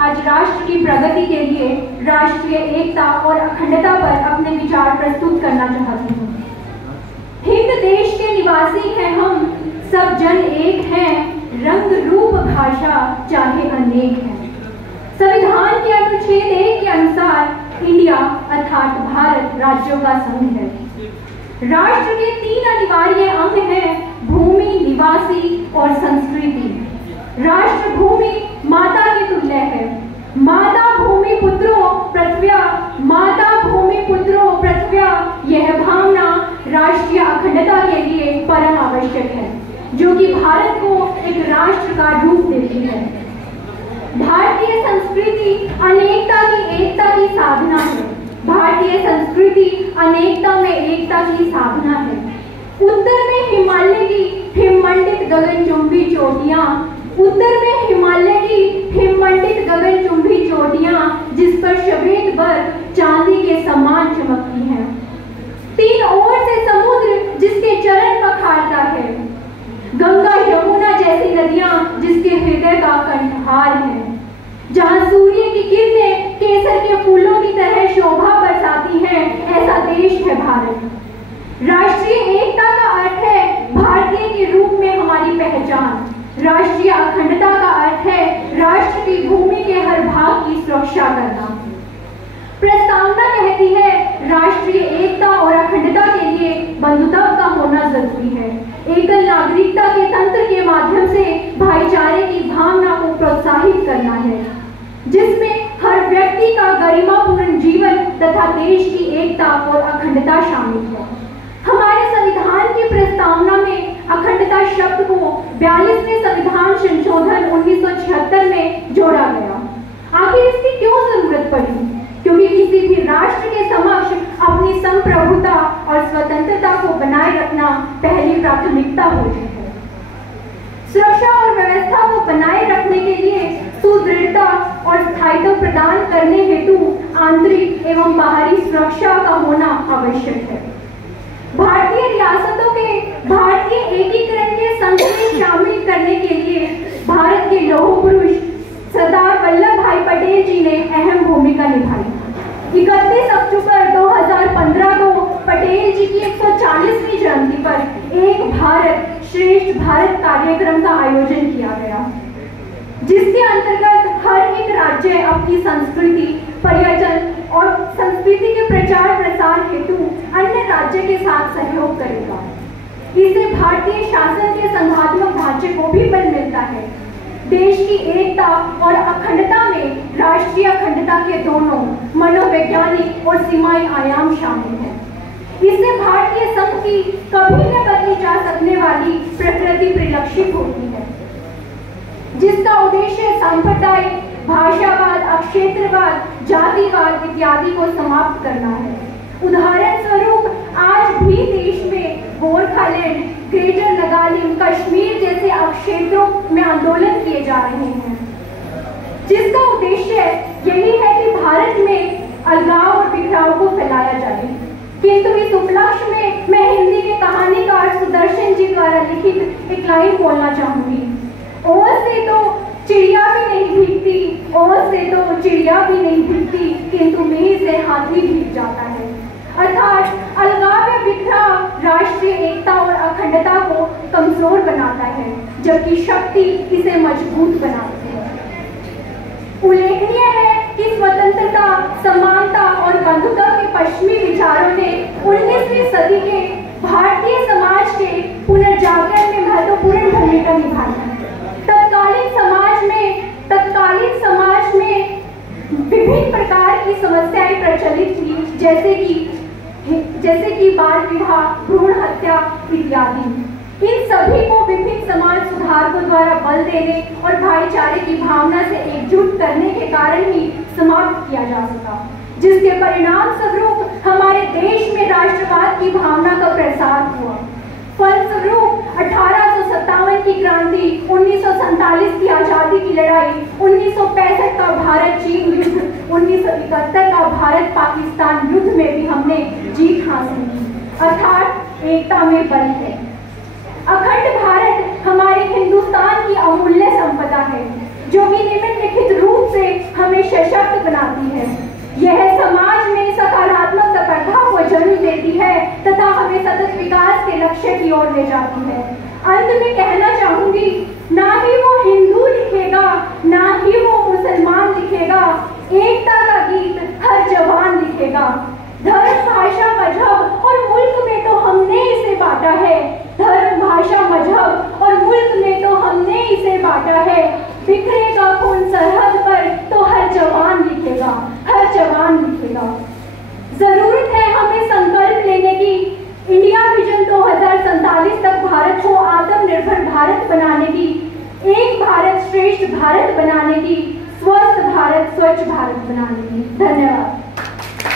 आज राष्ट्र की प्रगति के लिए राष्ट्रीय एकता और अखंडता पर अपने विचार प्रस्तुत करना चाहती हूँ। हिंद देश के निवासी हैं हम, सब जन एक हैं, रंग रूप भाषा चाहे अनेक हैं। संविधान के अनुच्छेद 1 के अनुसार इंडिया अर्थात भारत राज्यों का संघ है। राष्ट्र के 3 अनिवार्य अंग हैं, भूमि, निवासी और संस्कृति। राष्ट्र भूमि माता के तुल्य है। माता भूमि पुत्रो पृथ्व्या, माता भूमि पुत्रो पृथ्व्या, यह भावना राष्ट्रीय अखंडता के लिए परम आवश्यक है, जो कि भारत को एक राष्ट्र का रूप देती है। भारतीय संस्कृति अनेकता की एकता की साधना है। भारतीय संस्कृति अनेकता में एकता की साधना है। उत्तर में हिमालय की हिममंडित गगनचुंबी चोटियां, उत्तर में हिमालय की हिममंडित गगनचुंबी चोटियां, जिस पर श्वेत बर्फ चांदी के समान चमकती हैं। 3 ओर से समुद्र जिसके चरण पखारता है, गंगा यमुना जैसी नदियां जिसके हृदय का कंठहार है। जहां सूर्य की किरणें केसर के फूलों की तरह शोभा बरसाती हैं, ऐसा देश है भारत। राष्ट्रीय एकता का अर्थ है भारतीय के रूप में हमारी पहचान। राष्ट्रीय अखंडता का अर्थ है राष्ट्र की भूमि के हर भाग की सुरक्षा करना। प्रस्तावना कहती है राष्ट्रीय एकता और अखंडता के लिए बंधुत्व का होना जरूरी है। एकल नागरिकता के तंत्र के माध्यम से भाईचारे की भावना को प्रोत्साहित करना है, जिसमें हर व्यक्ति का गरिमापूर्ण जीवन तथा देश की एकता और अखंडता शामिल है। हमारे संविधान की प्रस्तावना में अखंडता शब्द को 42वें संविधान संशोधन 1976 में जोड़ा गया। आखिर इसकी क्यों जरूरत पड़ी? क्योंकि किसी भी राष्ट्र के समक्ष अपनी संप्रभुता और स्वतंत्रता को बनाए रखना पहली प्राथमिकता होती है। सुरक्षा और व्यवस्था को बनाए रखने के लिए सुदृढ़ता और स्थायित्व प्रदान करने हेतु आंतरिक एवं बाहरी सुरक्षा का होना आवश्यक है। भारतीय रियासतों के भारतीय एकीकरण के संघ में शामिल करने के लिए भारत के लौह पुरुष सरदार वल्लभ भाई पटेल जी ने अहम भूमिका निभाई। 31 अक्टूबर 2015 को पटेल जी की 140वीं जयंती पर एक भारत श्रेष्ठ भारत कार्यक्रम का आयोजन किया गया, जिसके अंतर्गत हर एक राज्य अपनी संस्कृति, पर्यटन और संस्कृति के प्रचार प्रसार हेतु अन्य राज्य के साथ सहयोग करेगा। इससे भारतीय शासन के संघात्मक ढांचे को भी बल मिलता है। देश की एकता और अखंडता में राष्ट्रीय अखंडता के दोनों मनोवैज्ञानिक और सीमाई आयाम शामिल हैं। इससे भारतीय संघ की कभी न बदली जा सकने वाली प्रकृति परिलक्षित होती है, जिसका उद्देश्य सांप्रदायिक, भाषावाद, अक्षेत्रवाद, जातिवाद इत्यादि को समाप्त करना है। उदाहरण स्वरूप आज भी देश में गोरखालैंड, ग्रेटर नगालैंड, कश्मीर जैसे अक्षेत्रों में आंदोलन किए जा रहे हैं, जिसका उद्देश्य यही है कि भारत में अलगाव और बिखराव को फैलाया जाए। किंतु इस उपलक्ष्य में मैं हिंदी के कहानीकार सुदर्शन जी द्वारा लिखित एक लाइन बोलना चाहूंगी। ओस से तो चिड़िया भी नहीं भीगती, ओस से तो चिड़िया भी नहीं भीगती, किंतु मेघ से हाथी भीग जाता है। अर्थात अलगाव या बिखराव राष्ट्रीय एकता और अखंडता को कमजोर बनाता है, जबकि शक्ति इसे मजबूत बनाती है। उल्लेखनीय है कि स्वतंत्रता, समानता और बंधुत्व के पश्चिमी विचारों ने 19वीं सदी के भारतीय समाज के पुनर्जागरण में महत्वपूर्ण भूमिका निभाई। तत्कालीन समाज में विभिन्न प्रकार की समस्याएं प्रचलित थी, जैसे कि बाल विवाह, भ्रूण हत्या इत्यादि। इन सभी को विभिन्न समाज सुधारकों द्वारा बल देने और भाईचारे की भावना से एकजुट करने के कारण ही समाप्त किया जा सका, जिसके परिणाम स्वरूप हमारे देश में राष्ट्रवाद की भावना का प्रसार हुआ। फलस्वरूप 1857 की क्रांति, 1947 की आजादी की लड़ाई, 1965 का भारत चीन युद्ध, 1971 का भारत पाकिस्तान युद्ध में भी हमने जीत हासिल की। अर्थात एकता में बल है। अखंड भारत हमारे हिंदुस्तान की अमूल्य संपदा है, जो कि निम्नलिखित रूप से हमें सशक्त बनाती है। यह समाज में सकारात्मक प्रभाव को जन्म देती है तथा हमें सतत विकास के लक्ष्य की ओर ले जाती है। अंत में कहना चाहूंगी, ना ही वो हिंदू लिखेगा, ना ही वो मुसलमान लिखेगा, एकता का गीत हर जवान लिखेगा। धर्म, भाषा, मजहब और मुल्क में तो हमने इसे बांटा है। धर्म, भाषा, मजहब और मुल्क में तो हमने इसे बांटा है। बिखरेगा खून सरहद पर तो हर जवान लिखेगा, हर जवान लिखेगा। जरूरत है हमें संकल्प लेने की, इंडिया विजन 2047 तक भारत को आत्मनिर्भर भारत बनाने की, एक भारत श्रेष्ठ भारत बनाने की, स्वस्थ भारत स्वच्छ भारत बनाने की। धन्यवाद।